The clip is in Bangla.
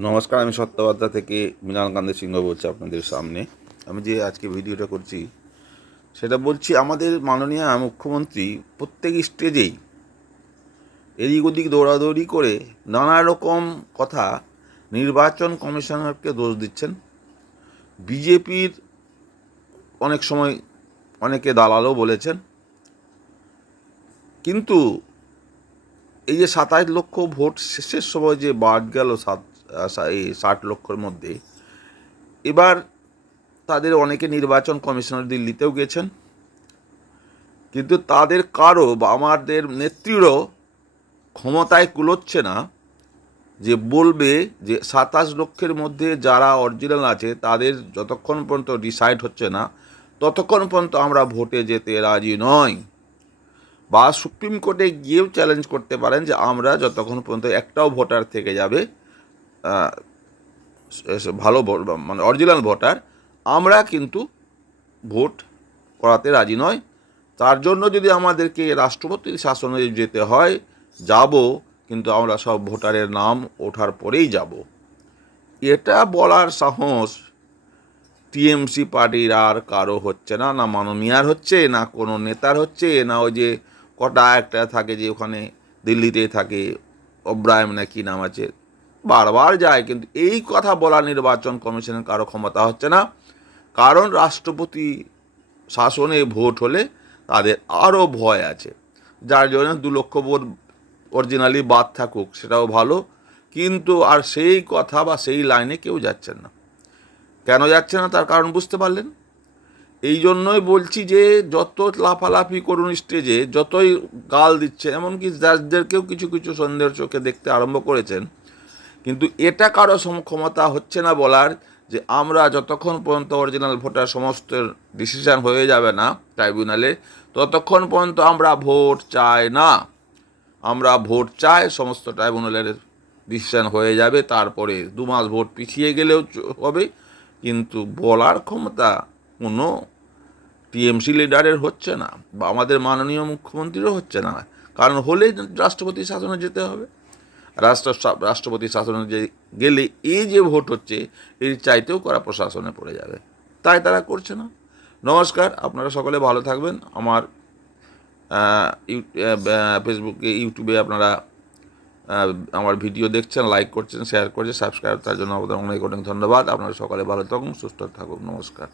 নমস্কার, আমি সত্যবার্তা থেকে মৃণালকান্ত সিংহ বলছি আপনাদের সামনে। আমি যে আজকে ভিডিওটা করছি সেটা বলছি, আমাদের মাননীয় মুখ্যমন্ত্রী প্রত্যেক স্টেজেই এদিক ওদিক দৌড়াদৌড়ি করে নানা রকম কথা নির্বাচন কমিশনারকে দোষ দিচ্ছেন। বিজেপির অনেক সময় অনেকে দালালও বলেছেন, কিন্তু এই যে 27 লক্ষ ভোট শেষের সময় যে বাদ গেল 60 লক্ষের মধ্যে, এবার তাদের অনেকে নির্বাচন কমিশনার দিল্লিতেও গেছেন, কিন্তু তাদের কারো বা আমাদের নেত্রীরও ক্ষমতায় কুলোচ্ছে না যে বলবে যে 27 লক্ষের মধ্যে যারা অরিজিনাল আছে তাদের যতক্ষণ পর্যন্ত ডিসাইড হচ্ছে না ততক্ষণ পর্যন্ত আমরা ভোটে যেতে রাজি নয়। বা সুপ্রিম কোর্টে গিয়েও চ্যালেঞ্জ করতে পারেন যে আমরা যতক্ষণ পর্যন্ত একটাও ভোটার থেকে যাবে ভালো মানে অরিজিনাল ভোটার, আমরা কিন্তু ভোট করাতে রাজি নয়। তার জন্য যদি আমাদেরকে রাষ্ট্রপতির শাসনে যেতে হয় যাব, কিন্তু আমরা সব ভোটারের নাম ওঠার পরেই যাব। এটা বলার সাহস টিএমসি পার্টির আর কারো হচ্ছে না, না মাননীয়ার হচ্ছে, না কোনো নেতার হচ্ছে, না ওই যে কটা একটা থাকে যে ওখানে দিল্লিতে থাকে ওব্রায়েম না কি নাম আছে, বারবার যায়, কিন্তু এই কথা বলা নির্বাচন কমিশনের কারো ক্ষমতা হচ্ছে না। কারণ রাষ্ট্রপতি শাসনে ভোট হলে তাদের আরও ভয় আছে, যার জন্য 2 লক্ষ ভোট অরিজিনালি বাদ থাকুক সেটাও ভালো, কিন্তু আর সেই কথা বা সেই লাইনে কেউ যাচ্ছেন না। কেন যাচ্ছে না তার কারণ বুঝতে পারলেন? এই জন্যই বলছি যে যত লাফালাফি করুন স্টেজে, যতই গাল দিচ্ছে, এমনকি জাজদেরকেও কিছু কিছু সন্দেহের চোখে দেখতে আরম্ভ করেছেন, কিন্তু এটা কারো ক্ষমতা হচ্ছে না বলার যে আমরা যতক্ষণ পর্যন্ত অরিজিনাল ভোটার সমস্ত ডিসিশন হয়ে যাবে না ট্রাইব্যুনালে, ততক্ষণ পর্যন্ত আমরা ভোট চাই না। আমরা ভোট চাই, সমস্ত ট্রাইব্যুনালের ডিসিশন হয়ে যাবে, তারপরে 2 মাস ভোট পিছিয়ে গেলেও হবে, কিন্তু বলার ক্ষমতা কোনো টিএমসি লিডারের হচ্ছে না, বা আমাদের মাননীয় মুখ্যমন্ত্রীরও হচ্ছে না। কারণ হলে রাষ্ট্রপতি শাসনে যেতে হবে। রাষ্ট্রপতি শাসনে যে গেলে এই যে ভোট হচ্ছে এর চাইতেও করা প্রশাসনে পড়ে যাবে, তাই তারা করছে না। নমস্কার, আপনারা সকলে ভালো থাকবেন। আমার ফেসবুকে, ইউটিউবে আপনারা আমার ভিডিও দেখছেন, লাইক করছেন, শেয়ার করছেন, সাবস্ক্রাইব, তার জন্য আপনাদের অনেক অনেক ধন্যবাদ। আপনারা সকলে ভালো থাকুন, সুস্থ থাকুন। নমস্কার।